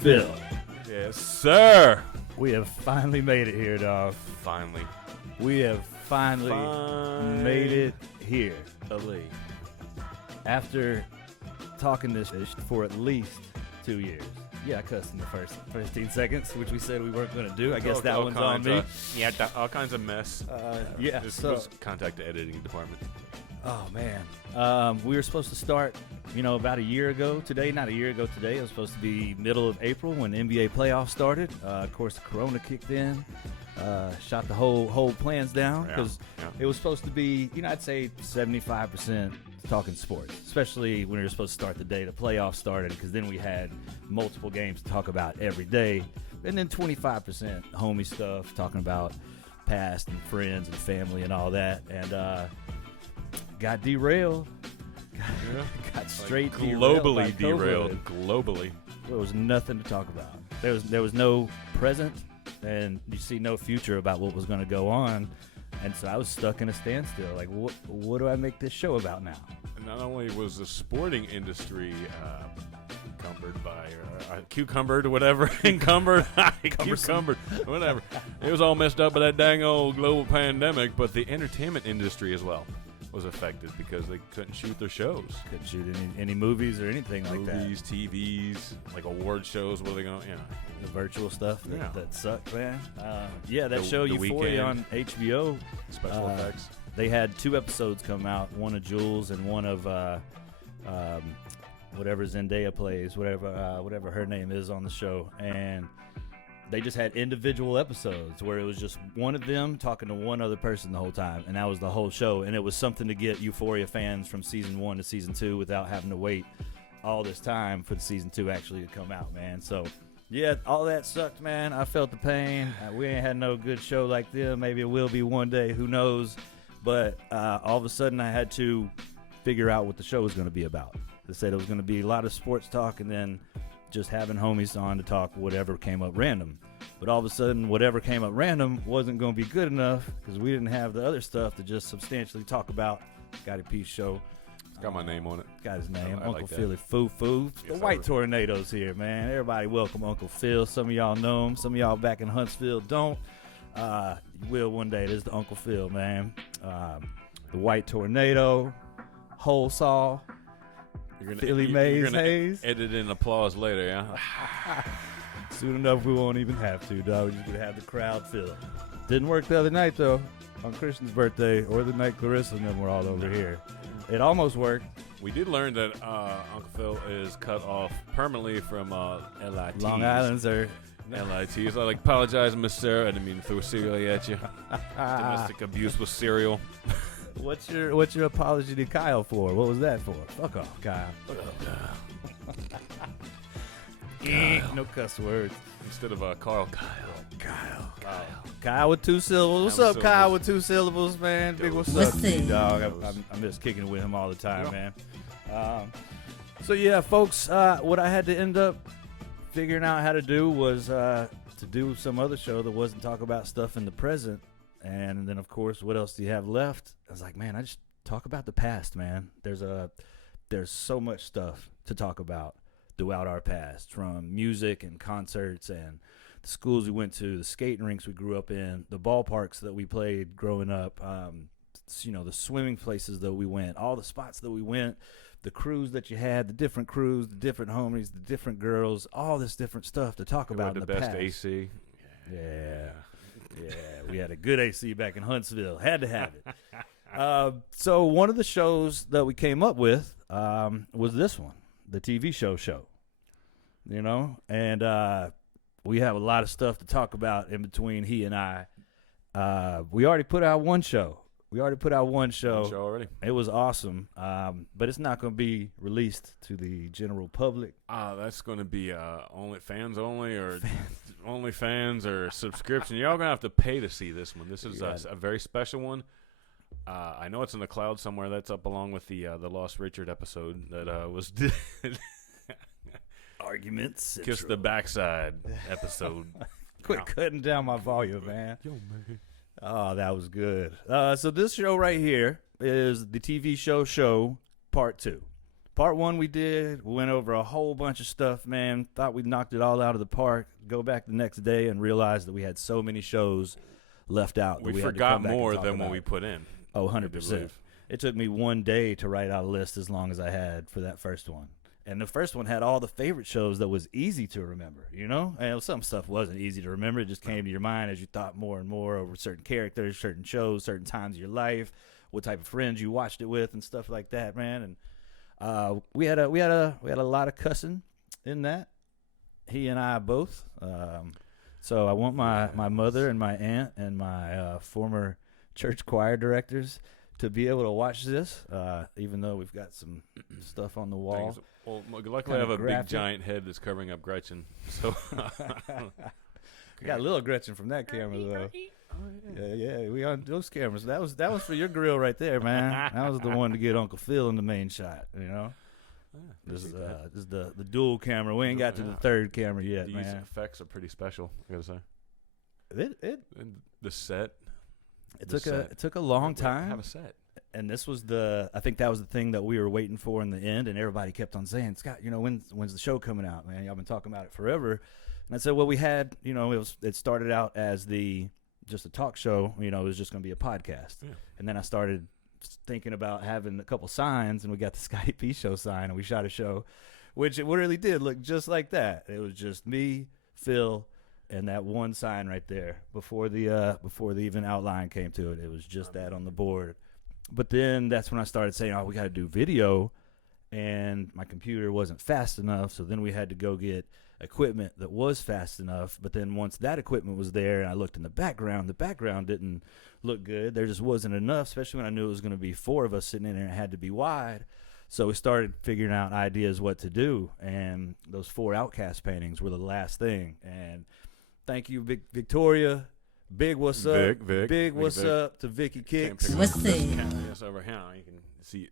Phil. Yes, sir. We have finally made it here, dog. Finally. We have finally made it here. After talking this fish for at least 2 years. Yeah, I cussed in the first 15 seconds, which we said we weren't going to do. I guess that one's on me. All kinds of mess. Yeah. So contact the editing department. Oh, man. We were supposed to start, about a year ago today. Not a year ago today. It was supposed to be middle of April when NBA playoffs started. Of course, the corona kicked in. Shot the whole plans down because it was supposed to be, I'd say 75% talking sports, especially when we were supposed to start the day the playoffs started, because then we had multiple games to talk about every day, and then 25% homie stuff, talking about past and friends and family and all that, and got derailed. Got straight globally derailed. Globally, there was nothing to talk about. There was no present, and you see no future about what was going to go on. And so I was stuck in a standstill. Like, what do I make this show about now? And not only was the sporting industry cucumbered, whatever, whatever. It was all messed up by that dang old global pandemic, but the entertainment industry as well was affected because they couldn't shoot their shows. Couldn't shoot any movies or anything like that. Movies, TVs, like award shows, what are they going, The virtual stuff that sucked, man. That the, show the Euphoria Weekend. on HBO. Special effects. They had 2 episodes come out, one of Jules and one of whatever Zendaya plays, whatever her name is on the show. And they just had individual episodes where it was just one of them talking to one other person the whole time, and that was the whole show. And it was something to get Euphoria fans from season 1 to season 2 without having to wait all this time for the season 2 actually to come out, man. So, yeah, all that sucked, man. I felt the pain. We ain't had no good show like them. Maybe it will be one day. Who knows? But all of a sudden, I had to figure out what the show was going to be about. They said it was going to be a lot of sports talk and then just having homies on to talk whatever came up random. But all of a sudden, whatever came up random wasn't going to be good enough because we didn't have the other stuff to just substantially talk about. Scotty P's show. It's got my name on it. Got his name. I Uncle like that. Philly Foo. Yes, The White Tornadoes here, man. Everybody welcome Uncle Phil. Some of y'all know him. Some of y'all back in Huntsville don't. You will one day. This is the Uncle Phil, man. The White Tornado. Whole Saw. Philly Mays Hayes. Edit in applause later, yeah? Soon enough, we won't even have to, dog. We're just going to have the crowd fill it. Didn't work the other night, though, on Christian's birthday, or the night Clarissa and them were all over here. It almost worked. We did learn that Uncle Phil is cut off permanently from LIT. Long Island, sir. LIT. So I apologize, Miss Sarah. I didn't mean to throw cereal at you. Domestic abuse with cereal. What's your apology to Kyle for? What was that for? Fuck off, Kyle. No cuss words. Instead of Carl, Kyle. Kyle with 2 syllables. What's up, Kyle with 2 syllables, man? Big what's up to you, dog? I'm just kicking it with him all the time, man. So yeah, folks, what I had to end up figuring out how to do was to do some other show that wasn't talk about stuff in the present. And then, of course, what else do you have left? I was like, man, I just talk about the past, man. There's so much stuff to talk about throughout our past, from music and concerts and the schools we went to, the skating rinks we grew up in, the ballparks that we played growing up, the swimming places that we went, all the spots that we went, the crews that you had, the different crews, the different homies, the different girls, all this different stuff to talk about in the past. The best AC. Yeah. Yeah, we had a good AC back in Huntsville. Had to have it. So one of the shows that we came up with was this one, the TV show. And we have a lot of stuff to talk about in between he and I. We already put out one show. One show already. It was awesome, but it's not going to be released to the general public. That's going to be only fans only, or only fans or subscription. Y'all going to have to pay to see this one. This is a very special one. I know it's in the cloud somewhere. That's up along with the Lost Richard episode that was Arguments. Kiss the Backside episode. Quit cutting down my volume, man. Yo, man. Oh, that was good. So this show right here is the TV show Part 2. part 1 we did. We went over a whole bunch of stuff, man. Thought we knocked it all out of the park. Go back the next day and realize that we had so many shows left out. We had forgot more than what we put in. Oh, 100%. It took me one day to write out a list as long as I had for that first one. And the first one had all the favorite shows that was easy to remember, you know? And some stuff wasn't easy to remember. It just came to your mind as you thought more and more over certain characters, certain shows, certain times of your life, what type of friends you watched it with and stuff like that, man. And we had a lot of cussing in that. He and I both. So I want my mother and my aunt and my former church choir directors to be able to watch this, even though we've got some stuff on the wall. Well, luckily I have a big giant head that's covering up Gretchen. So we got little Gretchen from that camera though. Yeah, we on those cameras. That was for your grill right there, man. That was the one to get Uncle Phil in the main shot, you know. This is the dual camera. We ain't got to the third camera yet, These man. effects are pretty special, I gotta say. And the set. It took a long time. Have a set. And this was I think that was the thing that we were waiting for in the end, and everybody kept on saying, Scott, you know, when's the show coming out, man? Y'all been talking about it forever. And I said, well, we had, you know, it started out as just a talk show, you know, it was just going to be a podcast. Yeah. And then I started thinking about having a couple signs, and we got the Scotty P Show sign, and we shot a show, which it really did look just like that. It was just me, Phil, and that one sign right there before the even outline came to it. It was just that on the board. But then that's when I started saying, oh, we got to do video, and my computer wasn't fast enough, so then we had to go get equipment that was fast enough. But then once that equipment was there and I looked in the background didn't look good. There just wasn't enough, especially when I knew it was going to be 4 of us sitting in there and it had to be wide. So we started figuring out ideas what to do, and those 4 Outcast paintings were the last thing. And thank you, Victoria. Big what's up. Big what's up to Vicky Kicks. What's the yes, over here you can see.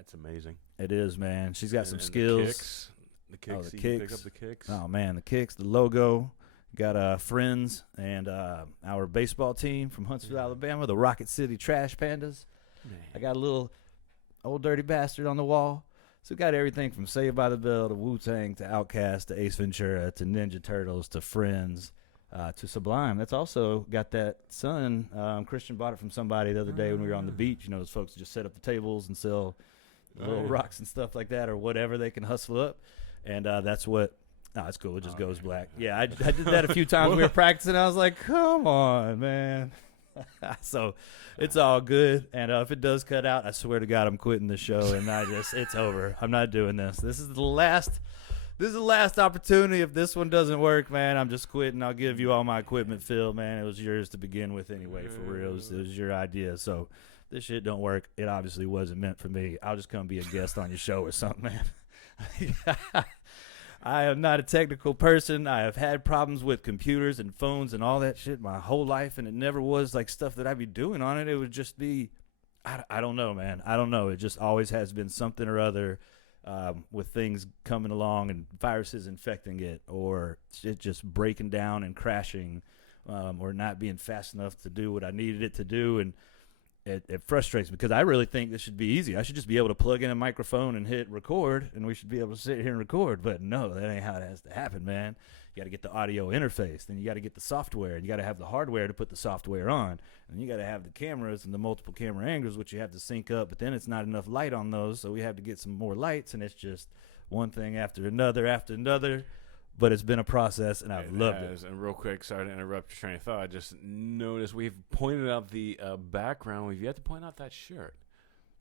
It's amazing. It is, man. She's got some skills. The kicks. The kicks. Pick up the kicks. Oh man, the kicks, the logo. Got friends and our baseball team from Huntsville, Alabama, the Rocket City Trash Pandas. Man. I got a little old dirty bastard on the wall. So we got everything from Saved by the Bell to Wu-Tang to Outkast to Ace Ventura to Ninja Turtles to Friends. To Sublime. That's also got that sun. Christian bought it from somebody the other day when we were on the beach. You know, those folks just set up the tables and sell little rocks and stuff like that or whatever they can hustle up. And that's what, it's cool. It just goes black. Yeah, I did that a few times. We were practicing. I was like, come on, man. So it's all good. And if it does cut out, I swear to God, I'm quitting the show. And it's over. I'm not doing this. This is the last opportunity. If this one doesn't work, man, I'm just quitting. I'll give you all my equipment, Phil, man. It was yours to begin with anyway, for real. It was your idea. So this shit don't work. It obviously wasn't meant for me. I'll just come be a guest on your show or something, man. I am not a technical person. I have had problems with computers and phones and all that shit my whole life, and it never was like stuff that I'd be doing on it. It would just be, I don't know, man. I don't know. It just always has been something or other. With things coming along and viruses infecting it, or it just breaking down and crashing, or not being fast enough to do what I needed it to do. And it frustrates me because I really think this should be easy. I should just be able to plug in a microphone and hit record, and we should be able to sit here and record. But no, that ain't how it has to happen, man. You got to get the audio interface, then you got to get the software, and you got to have the hardware to put the software on, and you got to have the cameras and the multiple camera angles, which you have to sync up. But then it's not enough light on those, so we have to get some more lights, and it's just one thing after another. But it's been a process, and I've loved it. And real quick, sorry to interrupt your train of thought. I just noticed we've pointed out the background. We've yet to point out that shirt.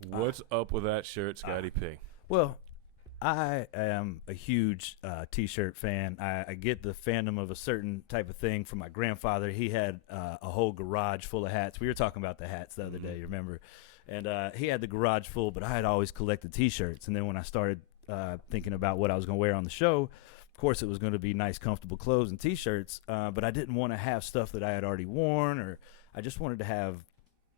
What's up with that shirt, Scotty P? Well, I am a huge T-shirt fan. I get the fandom of a certain type of thing from my grandfather. He had a whole garage full of hats. We were talking about the hats the other day, you remember? And he had the garage full, but I had always collected T-shirts. And then when I started thinking about what I was going to wear on the show, of course it was going to be nice, comfortable clothes and T-shirts, but I didn't want to have stuff that I had already worn, or I just wanted to have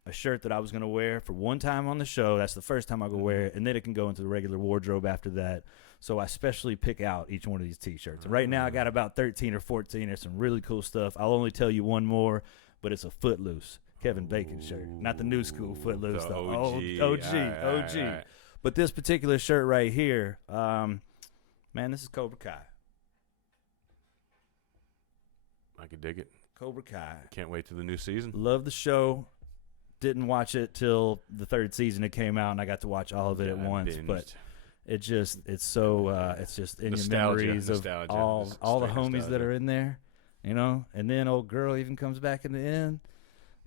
a shirt that I was going to wear for one time on the show. That's the first time I go wear it, and then it can go into the regular wardrobe after that. So I specially pick out each one of these T-shirts. And right now I got about 13 or 14. There's some really cool stuff. I'll only tell you one more, but it's a Footloose Kevin Bacon shirt. Not the new school Footloose, though. OG. OG. All right. But this particular shirt right here, man, this is Cobra Kai. I could dig it. Cobra Kai. Can't wait to the new season. Love the show. Didn't watch it till the third season it came out, and I got to watch all of it at once. Binged. But it's just it's just in Nostalgia, your memories of all the homies that are in there, you know. And then old girl even comes back in the end,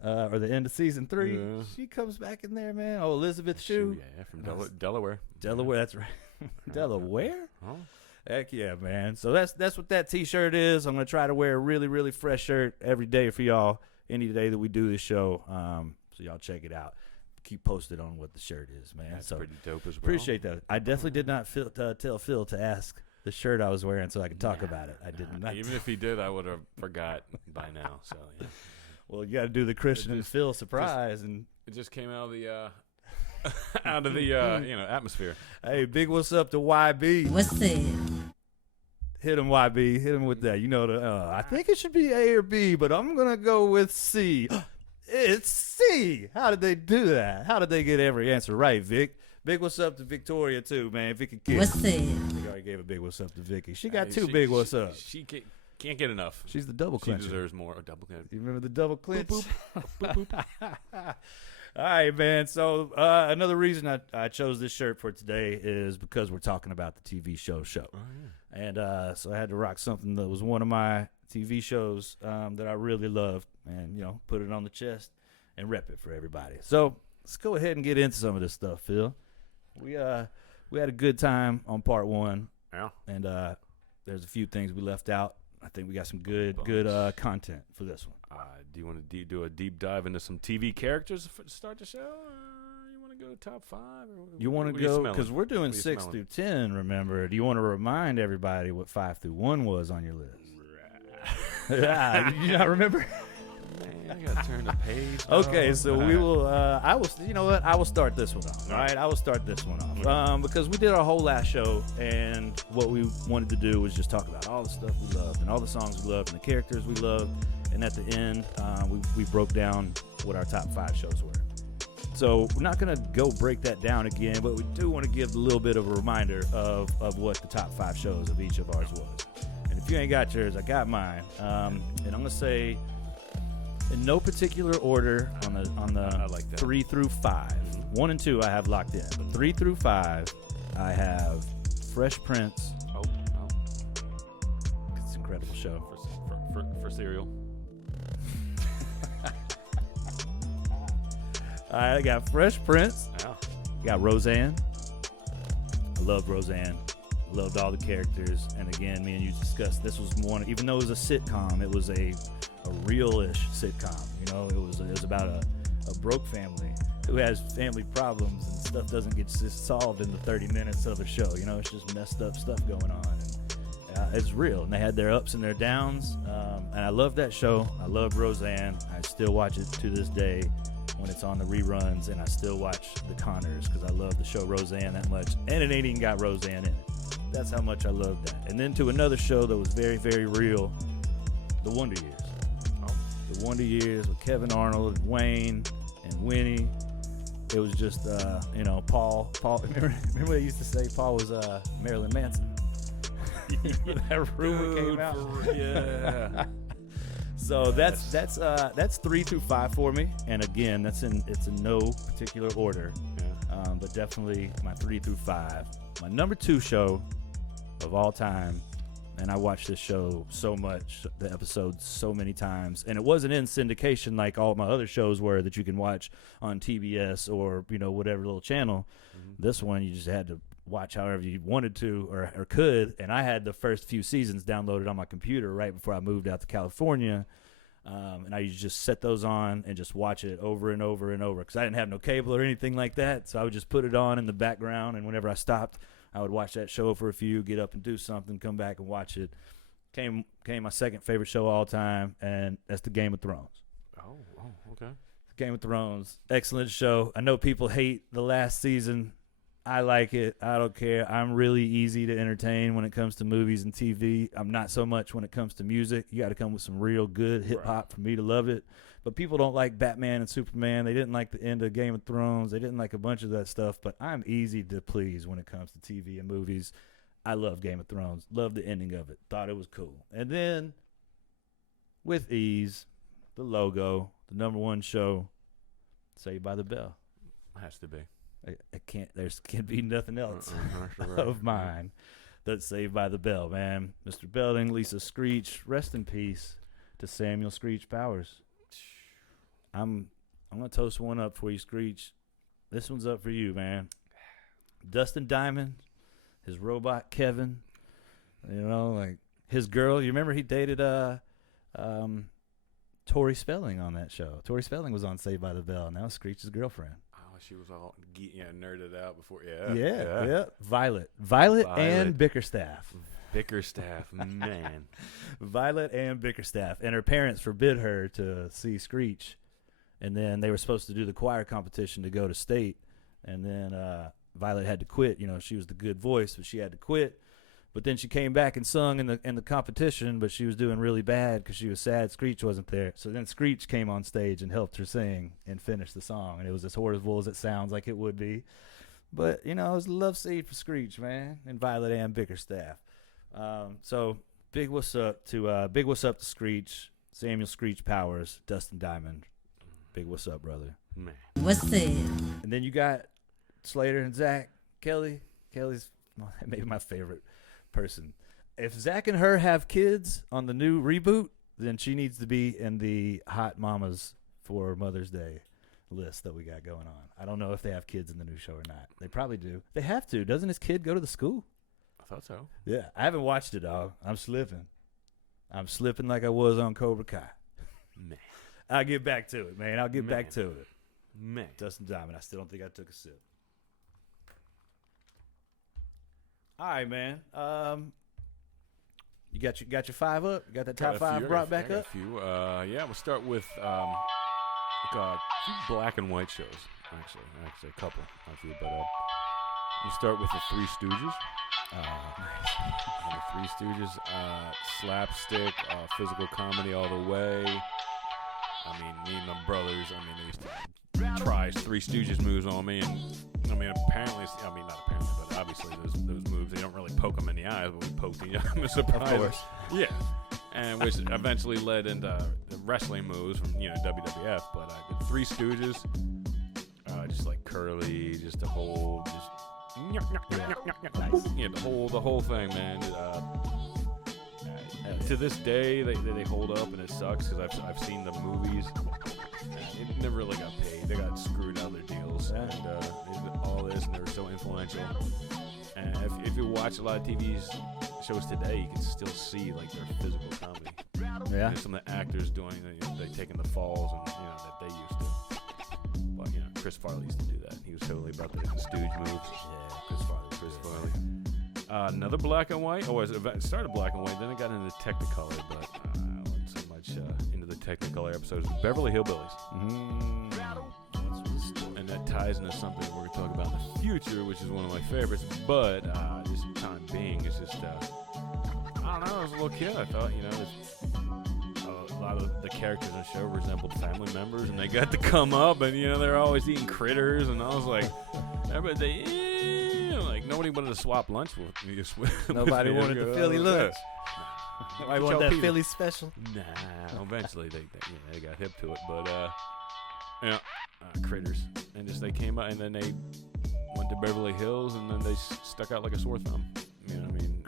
or the end of season 3. Yeah. She comes back in there, man. Oh, Elizabeth Shue. Yeah, from Delaware. Delaware, that's right. Delaware? Huh? Heck yeah, man. So that's what that T-shirt is. I'm gonna try to wear a really, really fresh shirt every day for y'all, any day that we do this show. So y'all check it out. Keep posted on what the shirt is, man. That's pretty dope as well. Appreciate that. I definitely did not tell Phil to ask the shirt I was wearing so I could talk about it. I didn't. Even if he did, I would have forgot by now. So yeah. Well, you got to do the Christian and Phil surprise, and it just came out of the atmosphere. Hey, big what's up to YB? What's that? Hit him, YB. Hit him with that. You know, I think it should be A or B, but I'm gonna go with C. It's C. How did they do that? How did they get every answer right, Vic? Big what's up to Victoria, too, man. Vicky Kid. What's that? I already gave a big what's up to Vicky. She got two big what's up. She can't get enough. She's the double clincher. She deserves more. A double clincher. You remember the double clinch? Boop, boop. Boop, boop. All right, man. So another reason I chose this shirt for today is because we're talking about the TV show. Oh, yeah. And so I had to rock something that was one of my TV shows that I really loved, and, you know, put it on the chest and rep it for everybody. So let's go ahead and get into some of this stuff, Phil. We had a good time on part 1. Yeah. And there's a few things we left out. I think we got some good content for this one. Do you want to do a deep dive into some TV characters to start the show? You want to go top 5? You want to go, because we're doing 6 through 10, remember. Do you want to remind everybody what 5 through 1 was on your list? Did you not remember? Man, I got to turn the page. Okay, so we will, you know what? I will start this one off. All right, I will start this one off. Because we did our whole last show, and what we wanted to do was just talk about all the stuff we loved, and all the songs we loved, and the characters we loved. And at the end, we broke down what our top 5 shows were. So we're not going to go break that down again, but we do want to give a little bit of a reminder of what the top 5 shows of each of ours was. And if you ain't got yours, I got mine. And I'm going to say, in no particular order, on the like 3 through 5. 1 and 2 I have locked in. But 3 through 5, I have Fresh Prince. Oh. It's an incredible show. For cereal. All right, I got Fresh Prince. Yeah. Got Roseanne. I loved Roseanne. Loved all the characters. And again, me and you discussed this was one, even though it was a sitcom, it was a real-ish sitcom. You know, it was about a broke family who has family problems, and stuff doesn't get solved in the 30 minutes of a show. You know, it's just messed up stuff going on. And it's real. And they had their ups and their downs. And I love that show. I love Roseanne. I still watch it to this day when it's on the reruns, and I still watch The Conners because I love the show Roseanne that much, and it ain't even got Roseanne in it. That's how much I love that. And then to another show that was very, very real, The Wonder Years. The Wonder Years with Kevin Arnold, and Wayne, and Winnie. It was just, Paul. Remember what they used to say? Paul was Marilyn Manson. That rumor came out. Yeah. So that's 3 through 5 for me, and again, it's in no particular order, but definitely my 3 through 5. My number 2 show of all time, and I watched this show so much, the episodes so many times, and it wasn't in syndication like all my other shows were that you can watch on TBS or whatever little channel. Mm-hmm. This one you just had to watch however you wanted to or could, and I had the first few seasons downloaded on my computer right before I moved out to California, and I used to just set those on and just watch it over and over and over because I didn't have no cable or anything like that, so I would just put it on in the background, and whenever I stopped, I would watch that show for a few, get up and do something, come back and watch it. Came my second favorite show of all time, and that's the Game of Thrones. Oh, okay. Game of Thrones, excellent show. I know people hate the last season. I like it. I don't care. I'm really easy to entertain when it comes to movies and TV. I'm not so much when it comes to music. You got to come with some real good hip-hop for me to love it. But people don't like Batman and Superman. They didn't like the end of Game of Thrones. They didn't like a bunch of that stuff. But I'm easy to please when it comes to TV and movies. I love Game of Thrones. Love the ending of it. Thought it was cool. And then, with ease, the logo, the #1 show, Saved by the Bell. Has to be. I can't. There's can't be nothing else of mine that's Saved by the Bell, man. Mr. Belding, Lisa Screech, rest in peace to Samuel Screech Powers. I'm gonna toast one up for you, Screech. This one's up for you, man. Dustin Diamond, his robot Kevin, you know, like his girl. You remember he dated Tori Spelling on that show. Tori Spelling was on Saved by the Bell. Now Screech's girlfriend. She was all nerded out before. Yeah. Violet and Bickerstaff. Man. Violet and Bickerstaff. And her parents forbid her to see Screech. And then they were supposed to do the choir competition to go to state. And then Violet had to quit. You know, she was the good voice, but she had to quit. But then she came back and sung in the competition, but she was doing really bad because she was sad Screech wasn't there. So then Screech came on stage and helped her sing and finish the song. And it was as horrible as it sounds like it would be. But, you know, it was a love seed for Screech, man, and Violet and Bickerstaff. So big what's up to Screech, Samuel Screech Powers, Dustin Diamond. Big what's up, brother. Man. What's that? And then you got Slater and Zach. Kelly's maybe my favorite person. If Zach and her have kids on the new reboot, then she needs to be in the hot mamas for Mother's Day list that we got going on. I don't know if they have kids in the new show or not. They probably do. They have to. Doesn't his kid go to the school? I thought so. Yeah. I haven't watched it, dog. I'm slipping like I was on Cobra Kai. Man. I'll get back to it, man. Back to it. Man. Dustin Diamond. I still don't think I took a sip. All right, man. You got your 5 up? You got that top 5 brought back up? A few. We'll start with a few black and white shows. Actually, a couple. Not a few, but we'll start with the Three Stooges. The Three Stooges, slapstick, physical comedy all the way. I mean, me and my brothers, they used to try Three Stooges moves on me, and apparently, not apparently, but obviously those moves, they don't really poke them in the eyes, but we poked each other. I'm surprised. Of course. Yeah. And which eventually led into wrestling moves from, WWF, but the Three Stooges, just like curly, just the whole, nice. Yeah, the whole thing, man. To this day, they hold up, and it sucks because I've seen the movies. It never really got paid. They got screwed out of their deals, and they did all this, and they were so influential. And if you watch a lot of TV shows today, you can still see like their physical comedy. Yeah. Some of the actors doing, they taking the falls, and that they used to. But Chris Farley used to do that. He was totally about the Stooge moves. Yeah, Chris Farley. Another black and white. It started black and white, then it got into Technicolor, but I wasn't so much into the Technicolor episodes. Beverly Hillbillies. And that ties into something we're going to talk about in the future, which is one of my favorites. But just time being, it's just, I don't know, as a little kid, I thought, a lot of the characters in the show resembled family members, and they got to come up, and, they're always eating critters, and I was like, nobody wanted to swap lunch with Nobody wanted the Philly lunch. Nobody wanted that Philly special. Nah, eventually they got hip to it, but critters, and just they came out, and then they went to Beverly Hills, and then they stuck out like a sore thumb.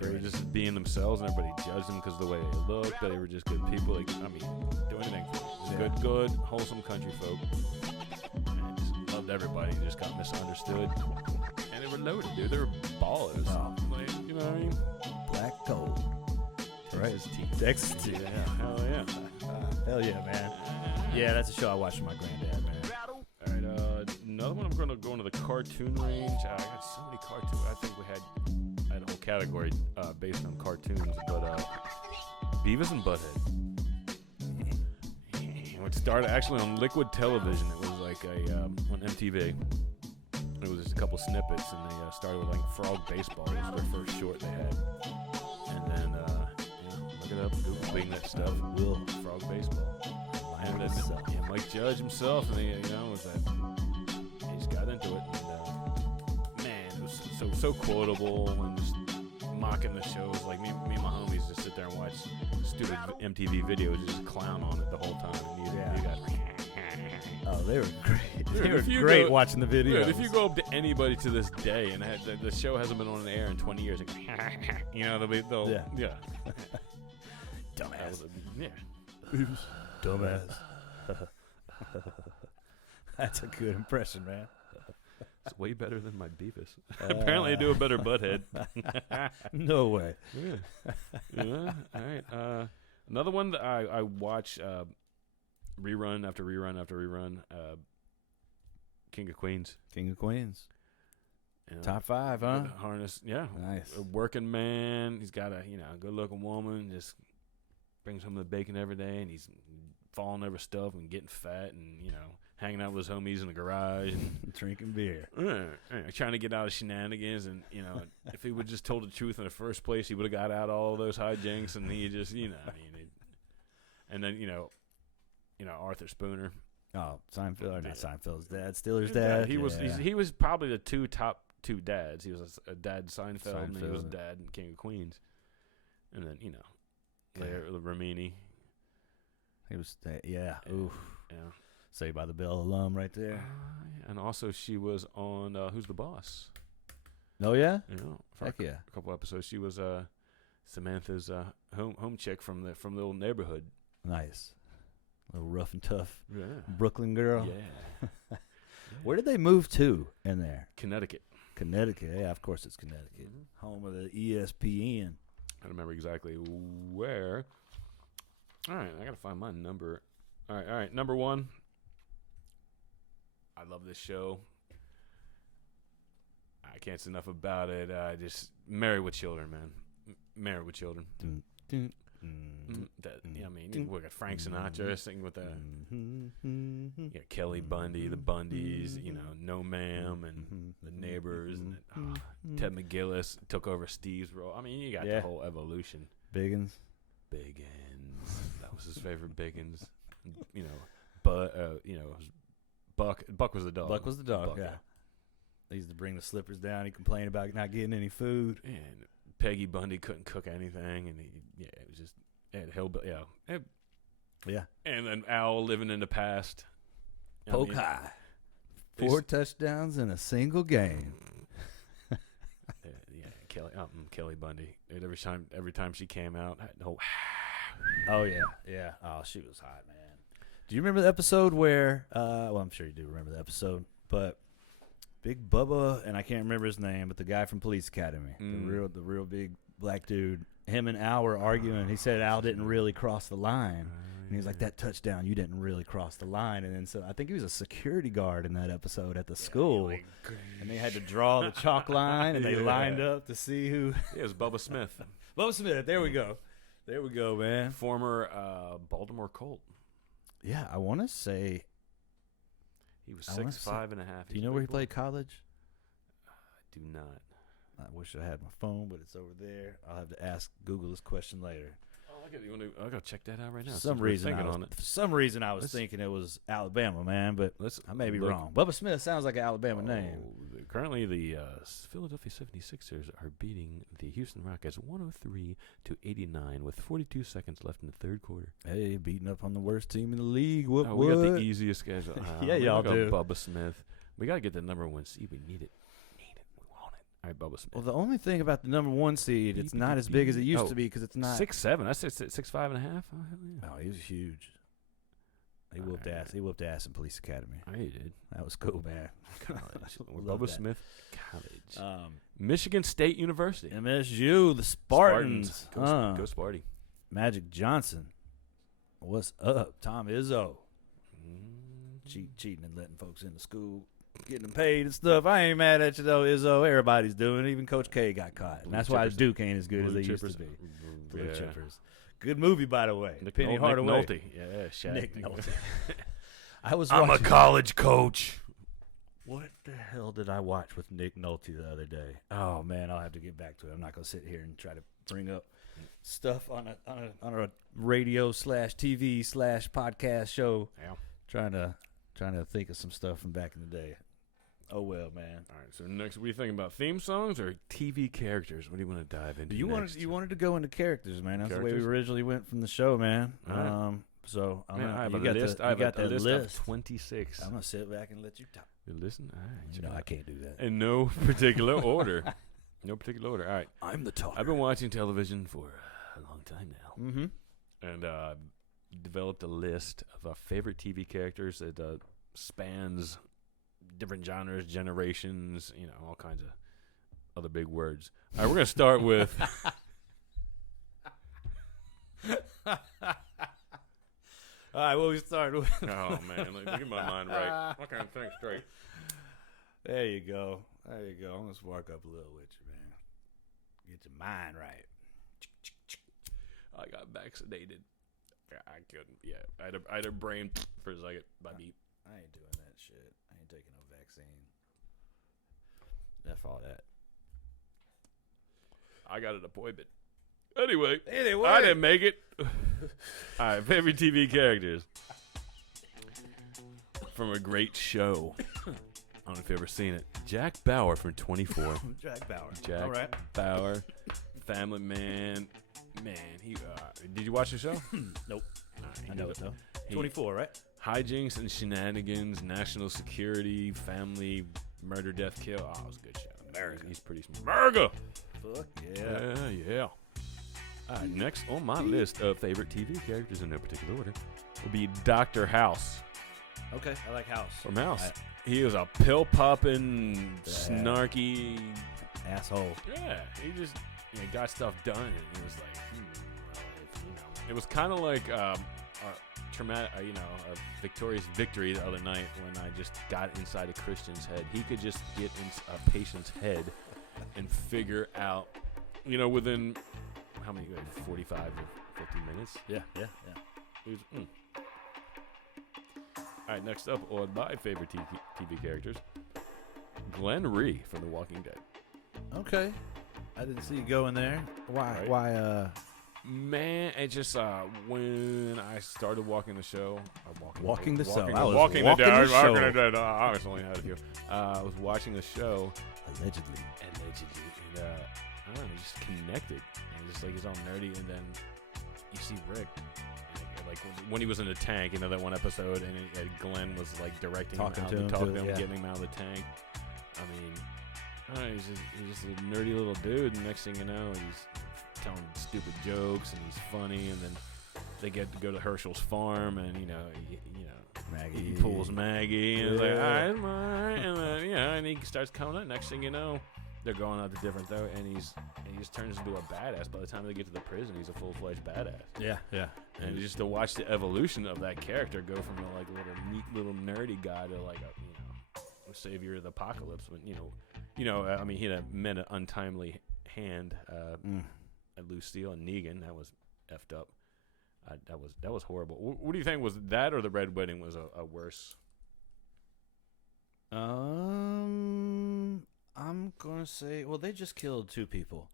They were just being themselves, and everybody judged them because of the way they looked. They were just good people. Do anything for them. Good, wholesome country folk, and just loved everybody. Just got misunderstood, and they were loaded, dude. They were ballers. Wow. You know what I mean? Black gold. Texas tea. Yeah, hell yeah. Hell yeah, man. Yeah, that's a show I watched with my granddad, man. All right, another one. I'm going to go into the cartoon range. I got so many cartoons. I think I had a whole category based on cartoons, but Beavis and Butthead. It started actually on Liquid Television. It was like on MTV. It was just a couple snippets, and they started with like frog baseball. It was their first short they had, and then look it up, Google being that stuff. Will frog baseball, and then Mike Judge himself, and he was that he just got into it, and man, it was so quotable and just mocking the shows. Like me and my homies just sit there and watch stupid MTV videos, and just clown on it the whole time. And you got. Oh, they were great. They were great watching the videos. Dude, if you go up to anybody to this day and the show hasn't been on the air in 20 years, they'll yeah. Dumbass. Yeah. Dumbass. That's a good impression, man. It's way better than my Beavis. Apparently I do a better butthead. No way. Yeah. All right. Another one that I watch rerun after rerun after rerun. King of Queens. King of Queens. Top 5, huh? Harness. Yeah. Nice. A working man. He's got a good-looking woman. Just brings home the bacon every day, and he's falling over stuff and getting fat, and hanging out with his homies in the garage and drinking beer. Trying to get out of shenanigans, and if he would just told the truth in the first place, he would have got out all those hijinks, and he just and then Arthur Spooner. Oh, Seinfeld, not Seinfeld's dad, Stiller's dad. He was probably the top two dads. He was a dad Seinfeld, and he was dad in King of Queens, and then later Ramini. He was oof. Yeah. Saved by the Bell alum right there. And also she was on Who's the Boss? Oh yeah? Heck yeah. A couple episodes. She was Samantha's home chick from the old neighborhood. Nice. A little rough and tough. Yeah. Brooklyn girl. Yeah. Where did they move to in there? Connecticut. Yeah, of course it's Connecticut. Mm-hmm. Home of the ESPN. I don't remember exactly where. All right, I got to find my number. All right, number 1. I love this show. I can't say enough about it. Just Married with Children, man. Married with Children. We got Frank Sinatra singing with Kelly Bundy, the Bundys, No Ma'am, and the Neighbors, and Ted McGillis took over Steve's role. I mean, you got the whole evolution. Biggins. That was his favorite. Biggins. But Buck was the dog. Buck was the dog. Buck, yeah. They used to bring the slippers down. He complained about not getting any food. And Peggy Bundy couldn't cook anything, and it was just hillbilly. Yeah. And then Al living in the past. Poke high. 4 touchdowns in a single game. Kelly Bundy. Every time she came out, the whole. Oh yeah. Oh, she was hot, man. Do you remember the episode where? I'm sure you do remember the episode, but Big Bubba, and I can't remember his name, but the guy from Police Academy, the real big black dude. Him and Al were arguing. He said Al didn't really cross the line. And he was like, that touchdown, you didn't really cross the line. And then so I think he was a security guard in that episode at the school. And they had to draw the chalk line, and they lined up to see who. It was Bubba Smith. Bubba Smith, there we go. There we go, man. Former Baltimore Colt. Yeah, I want to say. He was 6'5" and a half. Do you know where he played college? I do not. I wish I had my phone, but it's over there. I'll have to ask Google this question later. I gotta check that out right now. For some reason I was thinking it was Alabama, man, but I may be wrong. Bubba Smith sounds like an Alabama name. Currently, the Philadelphia 76ers are beating the Houston Rockets 103-89 with 42 seconds left in the third quarter. Hey, beating up on the worst team in the league. What? We got the easiest schedule. Yeah, y'all do. Bubba Smith. We got to get the number 1 seed. We need it. All right, Bubba Smith. Well, the only thing about the number 1 seed, it's not as big as it used to be because it's not 6'7". That's 6'5" and a half. Oh, hell yeah. Oh, he was huge. He whooped ass. He whooped ass in Police Academy. Oh, he did. That was cool, man. Bubba Smith College. Michigan State University. MSU, the Spartans. Go Sparty. Magic Johnson. What's up? Tom Izzo. Cheating and letting folks into school. Getting them paid and stuff. I ain't mad at you, though, Izzo. Everybody's doing it. Even Coach K got caught. And that's why Duke ain't as good as they used to be. Blue Chippers. Good movie, by the way. Penny Hardaway. Nick Nolte. Yeah, Shaq. Nick Nolte. I'm a college coach. What the hell did I watch with Nick Nolte the other day? Oh man, I'll have to get back to it. I'm not gonna sit here and try to bring up stuff on a radio / TV / podcast show. Yeah. Trying to think of some stuff from back in the day. Oh well, man. All right. So next, what are you thinking about? Theme songs or TV characters? What do you want to dive into? You wanted to go into characters, man. That's the way we originally went from the show, man. All right. So I have a list. I got a list of 26. I'm gonna sit back and let you talk. You listen? All right. You know I can't do that. In no particular order. No particular order. All right. I'm the talker. I've been watching television for a long time now. Mm-hmm. And developed a list of favorite TV characters that spans different genres, generations, all kinds of other big words. All right, we're going to start with... All right, what we start with? Oh, man. Look at my mind right. I can't think straight. There you go. I'm going to spark up a little with you, man. Get your mind right. I got vaccinated. I couldn't. Yeah, I had a brain for a second by beep. I ain't doing that shit. I ain't taking no vaccine. That's all that. I got an appointment. Anyway, Anyway. I didn't make it. All right, favorite TV characters from a great show. I don't know if you've ever seen it. Jack Bauer from 24. Jack Bauer. Jack All right. Bauer, Family Man. Man, he. Did you watch the show? Nope. Right, I know it though. 24, right? Hijinks and shenanigans, national security, family, murder, death, kill. Oh, it was a good show. America. He's pretty smart. America. Fuck yeah. Yeah. All right, next on my list of favorite TV characters in no particular order will be Dr. House. Okay, I like House. From House. He was a pill-popping, snarky... asshole. Yeah, he just got stuff done, and he was like, It was kind of like our traumatic, our victorious victory the other night when I just got inside a Christian's head. He could just get in a patient's head and figure out, within... How many? 45 or 50 minutes? Yeah. He was, All right, next up on my favorite TV characters, Glenn Rhee from The Walking Dead. Okay. I didn't see you going there. Why? Right. Why? Man, it just when I started walking the show, Walking the show. I was walking the dead. I was only had a few. I was watching the show. Allegedly. And I don't know, just connected. And just like he's all nerdy, and then you see Rick, and like when he was in the tank, that one episode, and Glenn was like directing talking him to him, getting him out of the tank. I mean, he's just a nerdy little dude, and next thing you know, he's telling stupid jokes, and he's funny, and then they get to go to Herschel's farm, and Maggie. he pulls Maggie, and it's like, all right, and then and he starts coming up. Next thing you know, they're going out to different though, and he just turns into a badass. By the time they get to the prison, he's a full-fledged badass. Yeah. And just to watch the evolution of that character go from a little neat little nerdy guy to a savior of the apocalypse. When he had met an untimely hand at Lucille and Negan. That was effed up. That was horrible. What do you think, was that or the Red Wedding was a worse? I'm gonna say, well, they just killed 2 people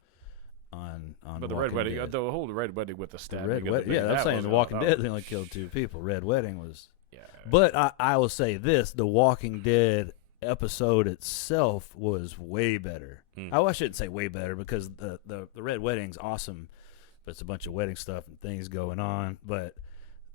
on. But the Red Wedding, the whole Red Wedding with the stabbing. I'm saying The Walking Dead. They only killed 2 people. Red Wedding was. Yeah. But I will say this: The Walking Dead episode itself was way better. I shouldn't say way better because the Red Wedding's awesome, but it's a bunch of wedding stuff and things going on. But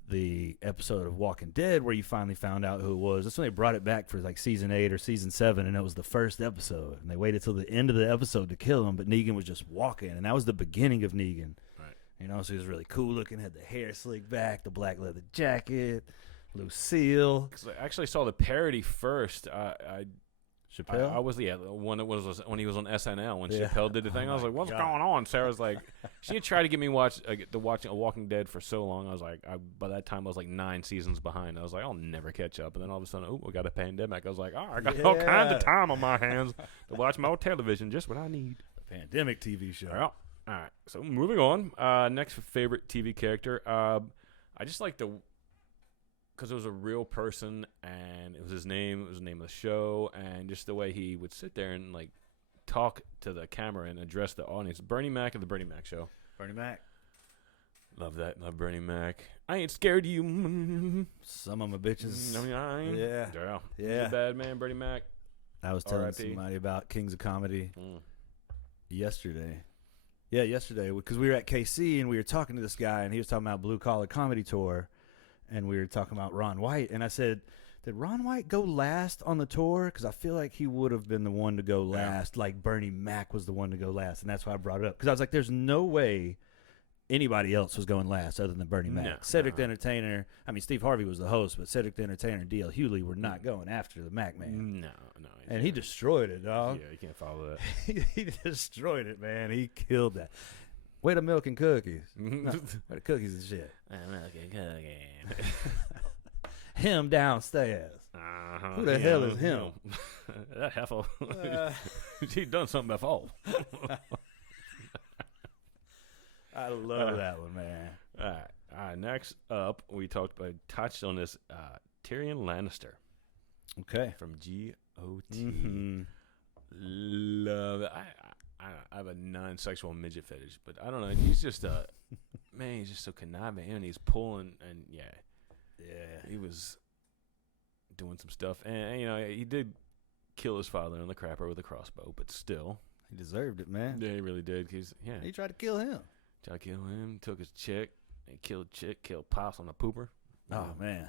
the episode of Walking Dead where you finally found out who it was, that's when they brought it back for like season 8 or season 7, and it was the first episode, and they waited till the end of the episode to kill him, but Negan was just walking, and that was the beginning of Negan. Right. So he was really cool looking, had the hair slicked back, the black leather jacket, Lucille. Because I actually saw the parody first. Chappelle? I was the one that was when he was on SNL when Chappelle did the thing. I was like, "What's going on?" Sarah's like, she had tried to get me watching A Walking Dead for so long. I was like, by that time I was like 9 seasons behind. I was like, I'll never catch up. And then all of a sudden, we got a pandemic. I was like, I got all kinds of time on my hands to watch more television, just what I need. A pandemic TV show. Well, all right. So moving on. Next favorite TV character. I just like the because it was a real person, and it was his name. It was the name of the show, and just the way he would sit there and like talk to the camera and address the audience. Bernie Mac of the Bernie Mac Show. Bernie Mac. Love that. Love Bernie Mac. I ain't scared of you. Some of my bitches. I ain't. Yeah. He's a bad man, Bernie Mac. I was telling R.I.P. somebody about Kings of Comedy yesterday. Yeah, yesterday, because we were at KC and we were talking to this guy, and he was talking about Blue Collar Comedy Tour, and we were talking about Ron White, and I said, did Ron White go last on the tour? Because I feel like he would have been the one to go last, like Bernie Mac was the one to go last, and that's why I brought it up. Because I was like, there's no way anybody else was going last other than Bernie Mac. No, Cedric the Entertainer, I mean, Steve Harvey was the host, but Cedric the Entertainer and D.L. Hewley were not going after the Mac Man. No. And he destroyed it, dog. Yeah, you can't follow that. He destroyed it, man. He killed that. Way to milk and cookies. No, way to cookies and shit. Milk and cookies. Him downstairs. Who the hell is him? That heifer. She done something before. I love that one, man. All right. Next up, we touched on this Tyrion Lannister. Okay. From GOT. Mm-hmm. Love it. I have a non-sexual midget fetish, but I don't know. He's just man. He's just so conniving, and he's pulling, and he was doing some stuff, and he did kill his father on the crapper with a crossbow, but still, he deserved it, man. Yeah, he really did. He tried to kill him. Took his chick, and killed Pops on the pooper. Oh man,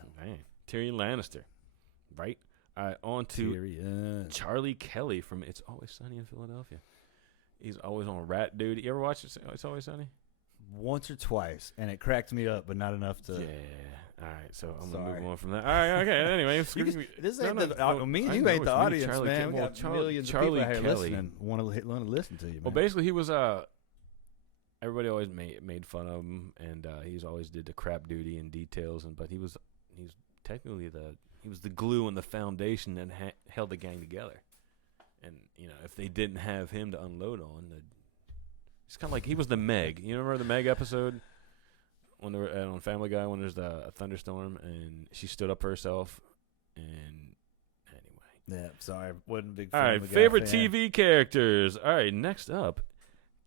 Tyrion Lannister, right? All right, on to Tyrion. Charlie Kelly from It's Always Sunny in Philadelphia. He's always on rat duty. You ever watch It's Always Sunny? Once or twice, and it cracked me up, but not enough to. Yeah. All right, so I'm gonna move on from that. All right, okay. Anyway, this ain't me and you ain't the audience, man. We got millions of people out here listening. Want to listen to you, man. Well, basically, he was everybody always made fun of him, and he's always did the crap duty and details, but he's technically he was the glue and the foundation that held the gang together. And if they didn't have him to unload on, it's kind of like he was the Meg. You remember the Meg episode when they were on Family Guy when there's a thunderstorm and she stood up for herself. And anyway, yeah. Sorry, wasn't a big fan. All right, favorite TV characters. All right, next up,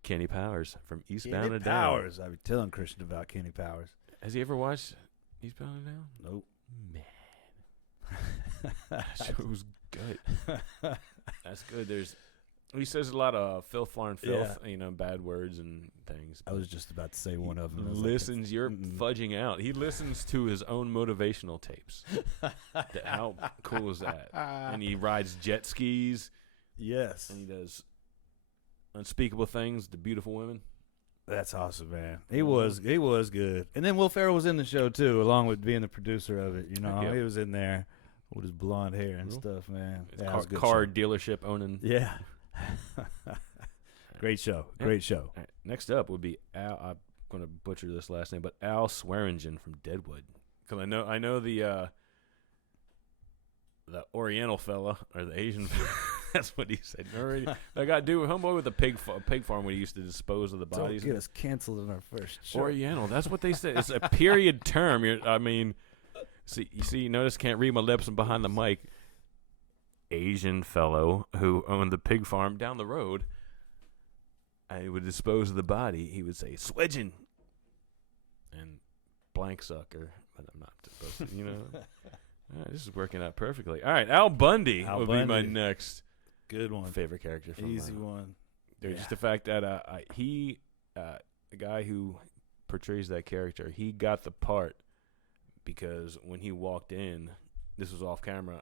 Kenny Powers from Eastbound and Down. Powers. I was telling Christian about Kenny Powers. Has he ever watched Eastbound and Down? Nope. Man. That show's good. That's good. He says a lot of filth, flarn, filth, bad words and things. I was just about to say one of them. You're fudging out. He listens to his own motivational tapes. How cool is that? And he rides jet skis. Yes. And he does unspeakable things to beautiful women. That's awesome, man. He was good. And then Will Ferrell was in the show too, along with being the producer of it. He was in there with his blonde hair and stuff, man. It's car dealership owning. Yeah. Great show. Great show. Right. Next up would be Al. I'm going to butcher this last name, but Al Swearingen from Deadwood. Because I know the Oriental fella or the Asian. That's what he said. I got homeboy with a pig farm where he used to dispose of the bodies. Don't get us canceled in our first show. Oriental. That's what they said. It's a period term. You notice can't read my lips and behind the mic. Asian fellow who owned the pig farm down the road. I would dispose of the body. He would say "swedgen" and blank sucker, but I'm not supposed to. Right, this is working out perfectly. All right, Al Bundy would be my next good one. Favorite character. From, easy one. There's just the fact that the guy who portrays that character, he got the part because when he walked in, this was off camera.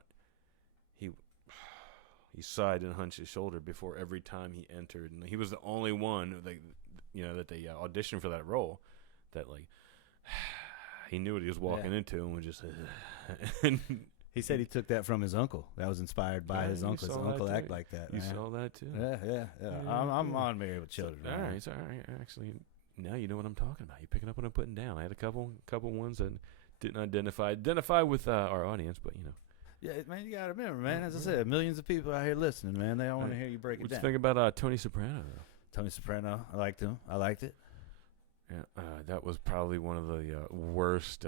He sighed and hunched his shoulder before every time he entered, and he was the only one that they auditioned for that role. That he knew what he was walking into, and was just. He said he took that from his uncle. That was inspired by his uncle. His uncle acted like that. You saw that too. Yeah. I'm on Married with Children. All right. Actually, now you know what I'm talking about. You're picking up what I'm putting down. I had a couple ones that didn't identify with our audience, but Yeah, man, you got to remember, man. As I said, millions of people out here listening, man. They all want to hear you break it down. What you think about Tony Soprano, though? Tony Soprano, I liked him. I liked it. Yeah, that was probably one of the worst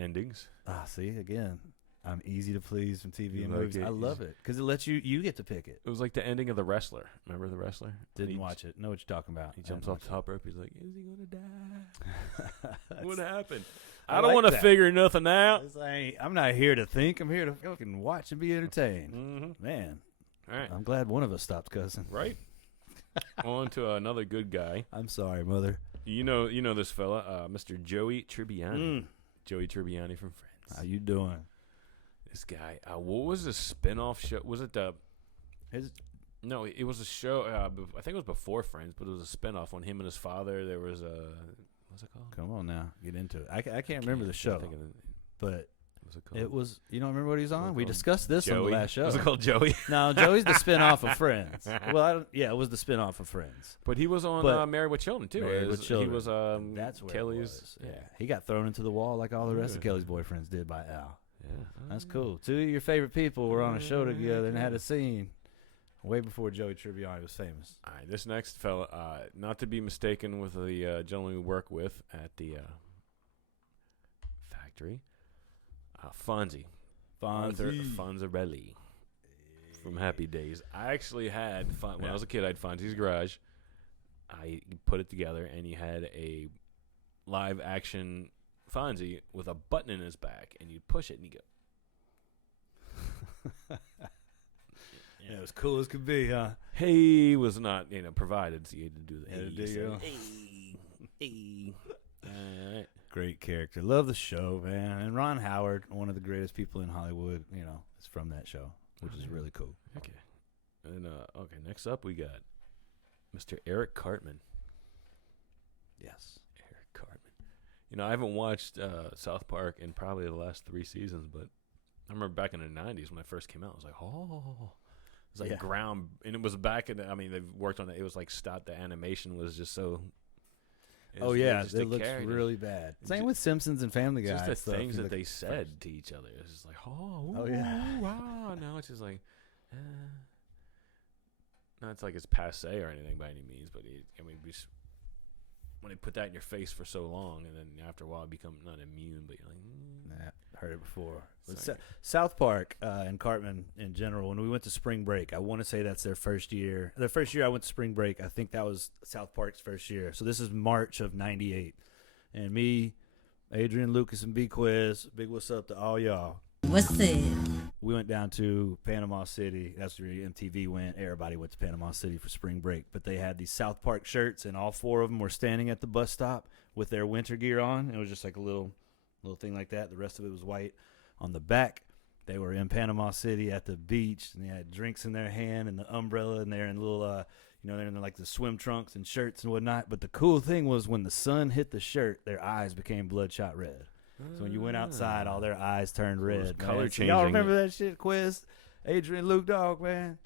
endings. See, again, I'm easy to please from TV and like movies. it. I love it because it lets you get to pick it. It was like the ending of The Wrestler. Remember The Wrestler? Didn't watch it. Know what you're talking about. He jumps off the top rope. He's like, "Is he gonna die? What happened? I I don't like want to that. figure nothing out." It's like, I'm not here to think. I'm here to fucking watch and be entertained. Mm-hmm. Man, All right, I'm glad one of us stopped cussing. right. On to another good guy. I'm sorry, mother. You know this fella, Mr. Joey Tribbiani. Joey Tribbiani from Friends. How you doing? This guy. What was the spin-off show? Was it the? No, it was a show. I think it was before Friends, but it was a spin-off on him and his father. There was a. What's it called? Come on now, get into it. I can't remember the show, but what's it called? it was. You don't remember what he's on? We called? discussed this on Joey? the last show. Was it called Joey? No, Joey's the spin-off of Friends. Well, it was the spin-off of Friends. But he was on Married with Children too. Married with Children. He was That's where Kelly's. it was. Yeah, he got thrown into the wall like all the rest of Kelly's boyfriends did by Al. Yeah, That's cool. Two of your favorite people were on a show together and had a scene way before Joey Tribbiani was famous. All right, this next fella, not to be mistaken with the gentleman we work with at the factory, Fonzie. Fonzarelli from Happy Days. I actually had when I was a kid. I had Fonzie's Garage. I put it together, and you had a live action Fonzie with a button in his back, and you'd push it, and you go. Yeah, as cool as could be, huh? Hey was not provided, so you had to do the hey. All right. Great character. Love the show, man. And Ron Howard, one of the greatest people in Hollywood, is from that show, which is really cool. Okay. And next up we got Mr. Eric Cartman. Yes. Eric Cartman. I haven't watched South Park in probably the last 3 seasons, but I remember back in the 90s when I first came out, I was like, oh. It was like ground, and it was back in they've worked on it. It was like the animation was just so. It looks really bad. Same with Simpsons and Family Guy. Just the things that they said to each other. It's just like, wow. Now it's just like, not it's like it's passe or anything by any means, but when they put that in your face for so long, and then after a while, you become not immune, but you're like, heard it before. South Park and Cartman in general, when we went to spring break, I want to say that's their first year. The first year I went to spring break, I think that was South Park's first year. So this is March of 98. And me, Adrian, Lucas, and B-Quiz, big what's up to all y'all. What's it? We went down to Panama City. That's where MTV went. Everybody went to Panama City for spring break. But they had these South Park shirts, and all 4 of them were standing at the bus stop with their winter gear on. It was just like a little thing like that. The rest of it was white. On the back, they were in Panama City at the beach, and they had drinks in their hand and the umbrella, and they're in little, they're in like the swim trunks and shirts and whatnot. But the cool thing was when the sun hit the shirt, their eyes became bloodshot red. So when you went outside, all their eyes turned red. Color changing. Y'all remember that shit, Quiz? Adrian, Luke, Dog, man.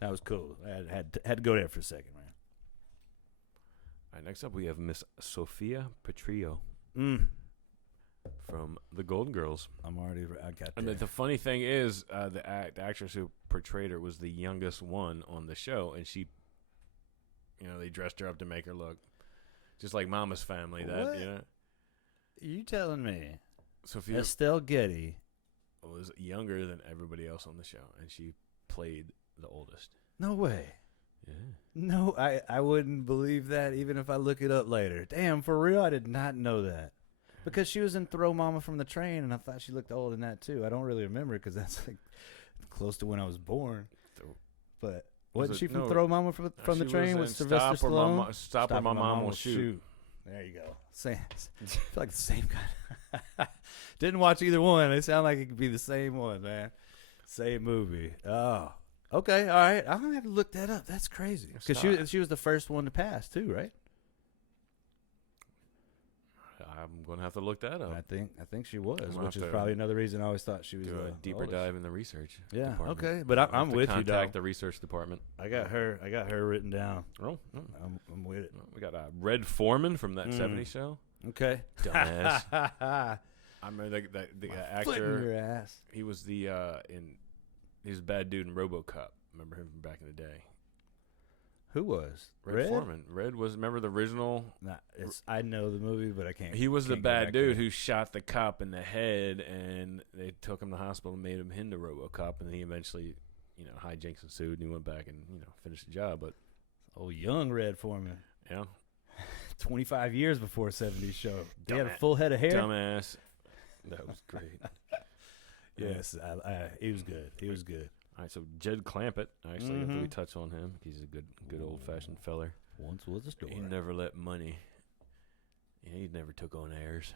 That was cool. I had to go there for a second, man. All right, next up we have Miss Sophia Petrillo from The Golden Girls. I got And there. the funny thing is, the actress who portrayed her was the youngest one on the show, and she, they dressed her up to make her look just like Mama's Family. What? You telling me Sophia Estelle Getty was younger than everybody else on the show, and she played the oldest. No way. Yeah. No, I wouldn't believe that even if I look it up later. Damn, for real, I did not know that. Because she was in Throw Mama from the Train, and I thought she looked old in that too. I don't really remember because that's like close to when I was born. But wasn't she from Throw Mama from the Train with Sylvester Stallone? Stop or My Mom Will Shoot. There you go. I feel like the same kind. Didn't watch either one. They sound like it could be the same one, man. Same movie. Oh, okay. All right. I'm gonna have to look that up. That's crazy. Because she was the first one to pass too, right? I'm gonna have to look that up. I think she was, which is probably another reason I always thought she was a deeper dive in the research. Yeah. department. Okay. But I'm with you, dog. Contact the research department. I got her written down. Oh, I'm with it. We got Red Foreman from that '70s show. Okay. Dumbass. I remember the actor. Your ass. He was he was a bad dude in Robocop. Remember him from back in the day. Who was? Red Foreman. Red was, remember the original? Nah, I know the movie, but I can't. He was the can't bad dude who shot the cop in the head, and they took him to the hospital and made him into Robocop, and then he eventually, hijinks ensued, and he went back and, finished the job. But young Red Foreman. Yeah. 25 years before 70s show. He had a Dumbass. full head of hair. Dumbass. That was great. Yes, he was good. He was good. All right, so Jed Clampett. Actually, after we touch on him, he's a good old-fashioned feller. Once was a story. He never let money. He never took on airs.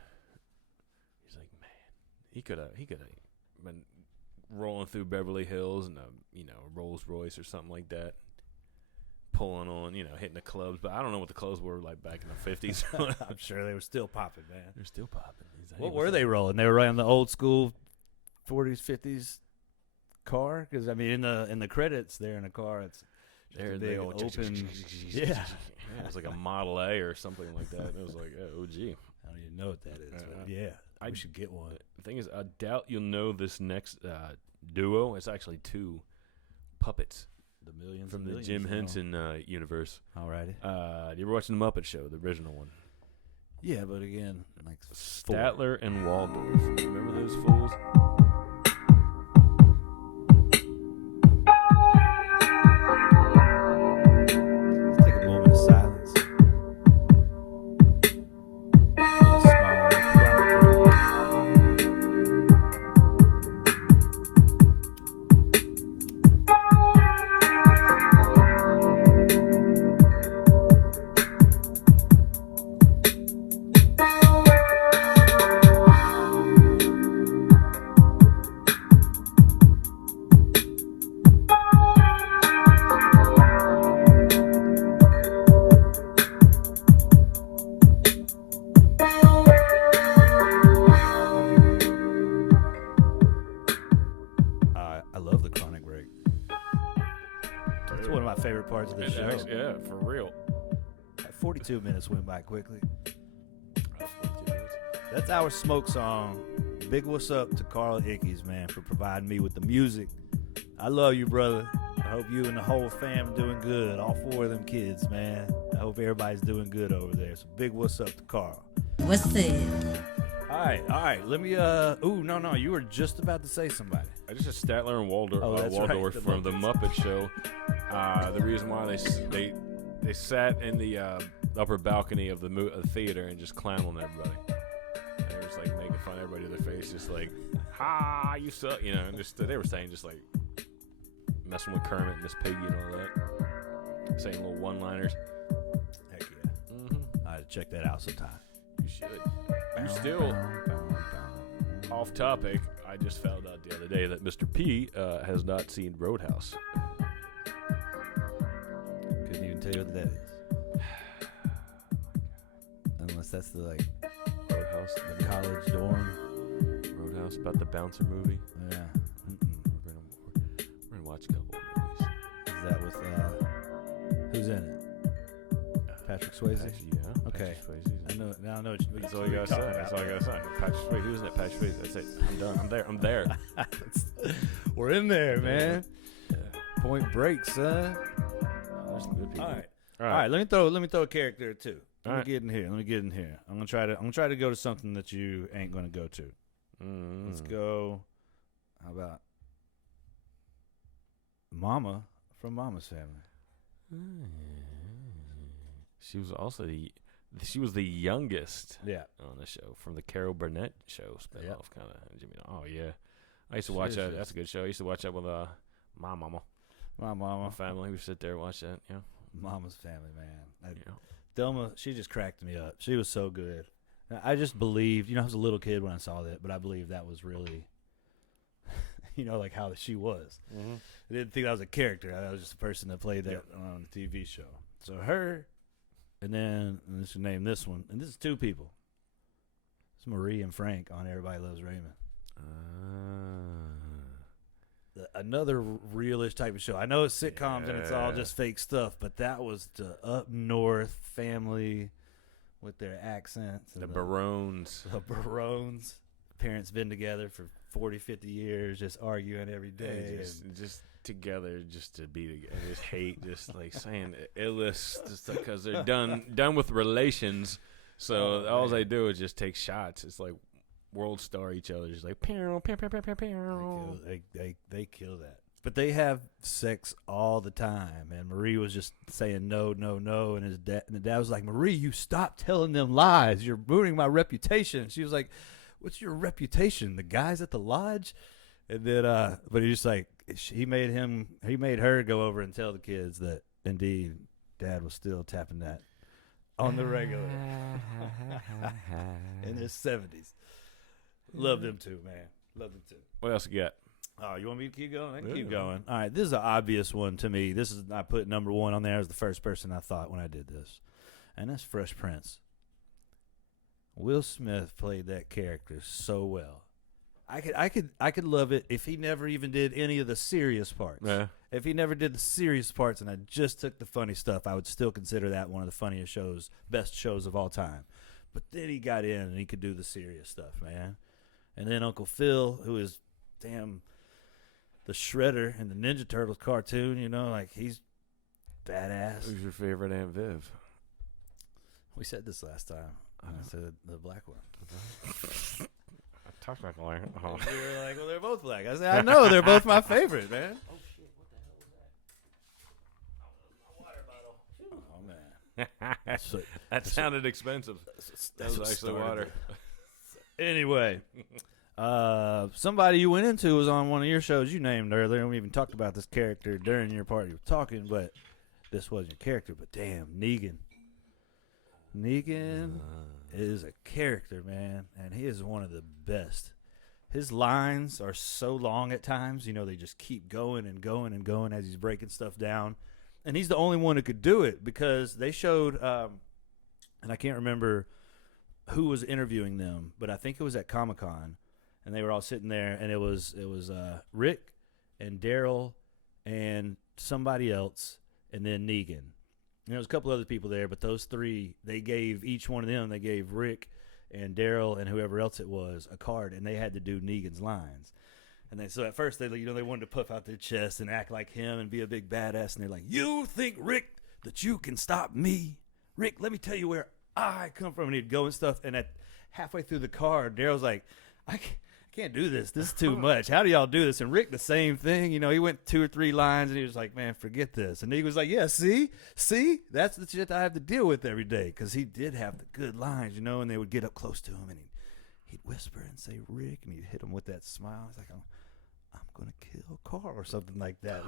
He's like, man, he could have been rolling through Beverly Hills in a Rolls Royce or something like that, pulling on, hitting the clubs. But I don't know what the clubs were like back in the 50s. I'm sure they were still popping, man. They're still popping. Like, what were they rolling? They were running the old school 40s, 50s car? Because, I mean, in the credits there in the car, it's just a big open. Yeah. It was like a Model A or something like that. It was like, OG. I don't even know what that is. But yeah, we should get one. The thing is, I doubt you'll know this next duo. It's actually two puppets. The Millions from and the Millions, Jim Henson universe. Alrighty. You ever watching the Muppet Show, the original one? Yeah, but again, like Statler and Waldorf. Remember those fools? Let's take a moment of silence. Parts of the show. Yeah, for real. 42 minutes went by quickly. That's our smoke song. Big what's up to Carl Ickes, man, for providing me with the music. I love you, brother. I hope you and the whole fam are doing good. All 4 of them kids, man. I hope everybody's doing good over there. So big what's up to Carl. What's that? All right. Let me, no, you were just about to say somebody. I just said Statler and Waldorf, Waldorf right, from the Muppet Show. The reason why they sat in the upper balcony of the theater and just clowned on everybody. They were just like making fun of everybody to their face, just like, "Ha, you suck," and just they were saying just like messing with Kermit and Miss Piggy and all that, saying little one-liners. Heck yeah! I had to check that out sometime. You should. You still off topic. I just found out the other day that Mr. P has not seen Roadhouse. Couldn't even tell you what that is. Unless that's the Roadhouse, the college dorm. Roadhouse, about the bouncer movie. Yeah. We're gonna watch a couple of movies. Is that with who's in it? Patrick Swayze. Yeah. Okay. Patrick Swayze. I know. Now I know. That's all you gotta say. That's all I gotta say. Patrick Swayze. Who's in it? Patrick Swayze. That's it. I'm done. I'm there. We're in there, man. Yeah. Point Break, son. There's some good people. All right. Let me throw a character or two. Let me get in here. I'm gonna try to go to something that you ain't gonna go to. Let's go. How about Mama from Mama's Family? She was also the youngest. Yeah. On the show from the Carol Burnett show spinoff kind of. Jimmy. Oh yeah. I used to watch that. That's a good show. I used to watch that with my mama. My mama. My family. We sit there and watch that. Yeah. Mama's Family, man. Delma, she just cracked me up. She was so good. I just believed, I was a little kid when I saw that, but I believed that was really, like how she was. Mm-hmm. I didn't think that was a character. I was just a person that played that on a TV show. So her, and then let's name this one. And this is 2 people. It's Marie and Frank on Everybody Loves Raymond. Another realish type of show. I know it's sitcoms and it's all just fake stuff, but that was the up north family with their accents. The Barones. The Barones. Parents been together for 40, 50 years, just arguing every day. Just together just to be together. Just hate, just like saying illest, just because they're done with relations. So all they do is just take shots. It's like world star each other, just like pew, pew, pew, pew, pew, pew. They kill that. But they have sex all the time, and Marie was just saying no, no, no, and the dad was like, Marie, you stop telling them lies. You're ruining my reputation. She was like, what's your reputation? The guys at the lodge? And then, but he just like, he made her go over and tell the kids that indeed Dad was still tapping that on the regular in his 70s. Love them too, man. Love them too. What else you got? Oh, you want me to keep going? I can keep going. All right, this is an obvious one to me. I put number one on there as the first person I thought when I did this, and that's Fresh Prince. Will Smith played that character so well. I could love it if he never even did any of the serious parts. Yeah. If he never did the serious parts and I just took the funny stuff, I would still consider that one of the funniest shows, best shows of all time. But then he got in and he could do the serious stuff, man. And then Uncle Phil, who is the Shredder in the Ninja Turtles cartoon, you know, like he's badass. Who's your favorite Aunt Viv? We said this last time. I said the black one. Technically. You were like, well, they're both black. I said, I know, they're both my favorite, man. Oh, shit, what the hell was that? Oh, my water bottle. Oh, man. That sounded expensive. That was actually water. Anyway, somebody you went into was on one of your shows you named earlier, and we even talked about this character during your part. You were talking, but this wasn't your character. But damn, Negan. Negan is a character, man, and he is one of the best. His lines are so long at times. You know, they just keep going and going and going as he's breaking stuff down. And he's the only one who could do it because they showed, and I can't remember who was interviewing them, but I think it was at Comic-Con, and they were all sitting there, and it was Rick and Daryl and somebody else, and then Negan. And there was a couple other people there, but those three, they gave each one of them, they gave Rick and Daryl and whoever else it was a card, and they had to do Negan's lines. And so at first they wanted to puff out their chest and act like him and be a big badass. And they're like, "You think, Rick, that you can stop me? Rick, let me tell you where I come from." And he'd go and stuff. And at halfway through the card, Daryl's like, "I can't do this. This is too much. How do y'all do this?" And Rick, the same thing. You know, he went 2 or 3 lines, and he was like, "Man, forget this." And he was like, "Yeah, see, that's the shit I have to deal with every day." Because he did have the good lines, you know. And they would get up close to him, and he'd whisper and say, "Rick," and he'd hit him with that smile. He's like, I'm gonna kill Carl or something like that.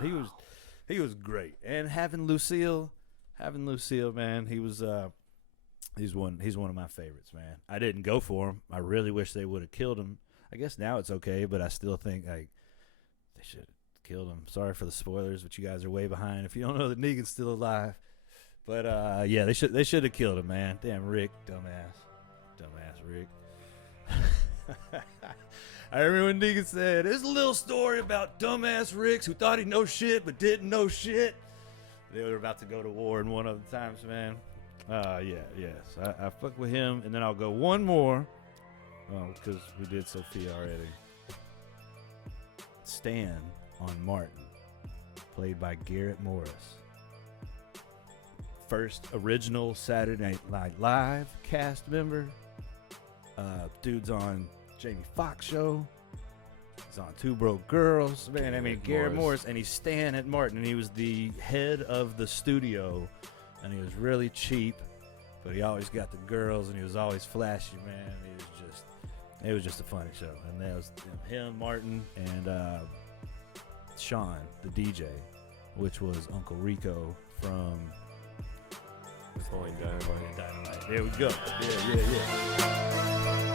He was great. And having Lucille, man, he's one of my favorites, man. I didn't go for him. I really wish they would have killed him. I guess now it's okay, but I still think like they should have killed him. Sorry for the spoilers, but you guys are way behind if you don't know that Negan's still alive. But yeah, they should have killed him, man. Damn Rick, dumbass Rick. I remember when Negan said, "There's a little story about dumbass Ricks who thought he knows shit but didn't know shit." They were about to go to war in one of the times, man. Yes. I fuck with him, and then I'll go one more. Oh, because we did Sophia already. Stan on Martin, played by Garrett Morris. First original Saturday Night Live cast member. Dude's on Jamie Foxx show. He's on Two Broke Girls. Man, I mean, Garrett Morris. And he's Stan at Martin. And he was the head of the studio. And he was really cheap. But he always got the girls. And he was always flashy, man. It was just a funny show. And that was him, Martin, and Sean, the DJ, which was Uncle Rico from Napoleon Dynamite. There we go. Yeah.